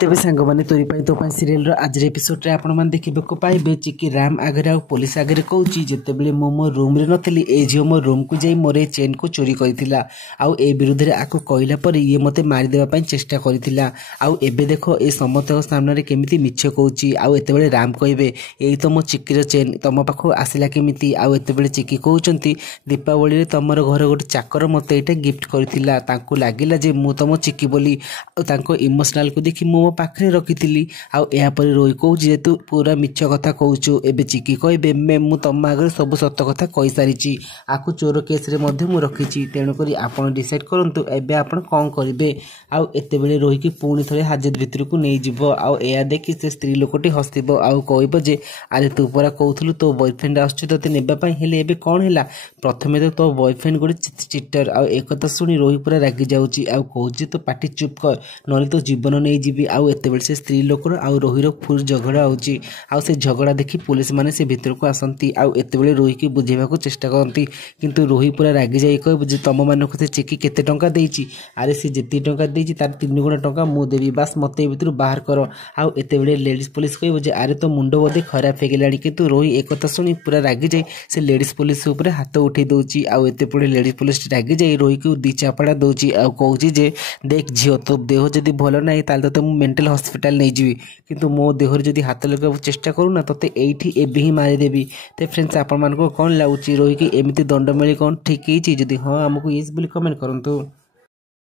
तेबे सांग मैंने तोरी तो सीरियल आज एपिसोड आपण मैंने देखा पाइबे चिकी राम आगे आ पुलिस आगे कहूँ जिते मो मो रूम रे नथली ए झील मो रूम को जाई मोर चेन को चोरी करथिला आउ ए विरुद्ध रे आकु कहला पर ये मते मारी देबा पई चेष्टा करथिला आउ एबे देखो ए समस्त सामने रे केमिति मिछ कहूची आउ एते बेले राम कहबे एई तो मो चिकीर चेन तम पाखो आसिला केमिति आउ एते बेले चिकी कहउचंती दीपावली रे तमर घर गोटे चाकर मते एटा गिफ्ट करथिला तांको लागिला जे मु तम चिकी बोली आउ तांको इमोशनल को देखि मो पाखरे रखिथिली आउ एहा पर रोई कहूची जे तू पूरा मिछ कथा कहउचु एबे चिकी कहबे मे मु तम आगे सब सत्य कथा कहि सारिची आकु चोर केस रे मध्ये मु रखिची तेणु करी आपण डिसाइड करंतु एबे आपण कोन करिवे आउ एते बेले रोही की पुणी थरे हाजत भितर को नै जिवो आउ एया देखि से स्त्री लोकटी हसिबो आउ कहबो जे अरे तू परा कहउथलु तो बॉयफ्रेंड आछु तते नेबा पई हेले एबे कोन हैला प्रथमे तो बॉयफ्रेंड गोटे चिटर आउ एक कथा सुनी रोही पूरा रागी जाउची आउ कहउची तो पाटी चुप कर नले तो जीवन नै जिबी आउ एते बेले से स्त्री लोकर आउ रोहीर फुल झगड़ा होची आउ से झगड़ा देखि पुलिस माने से भितर को आसंती आउ एते बेले रोही की बुझेबा को चेष्टा करंती किंतु रोही पूरा रागी जाई कहबो जे तम मानको से चिकी केते टंका देइची अरे से जेती टंका देइची तार 3 गुणा टंका मु देबी बस मते भितर बाहर कर आउ एते बेले लेडीज पुलिस कहबो जे अरे तो मुंडो बोधे खराब हे गेलानी किंतु रोही एक कथा सुनी पूरा रागी जाई से लेडीज पुलिस ऊपर हाथ उठे दोची आउ एते पड़े लेडीज पुलिस रागी जाई रोही को दी चापड़ा दोची आउ कहउची जे देख झियो तो देह जदी भलो नाही ताल तो मु मेंटल हॉस्पिटल नै जीवी किंतु मो देहर जदी हाथ लगा चेष्टा करू ना तते एठी एबे ही मारी देबी ते फ्रेंड्स आपण मानको कोन लाउची रोही की एमिति दंड मिले कोन ठीक हिची जदी हां हमको इस बोली कमेंट करंतु।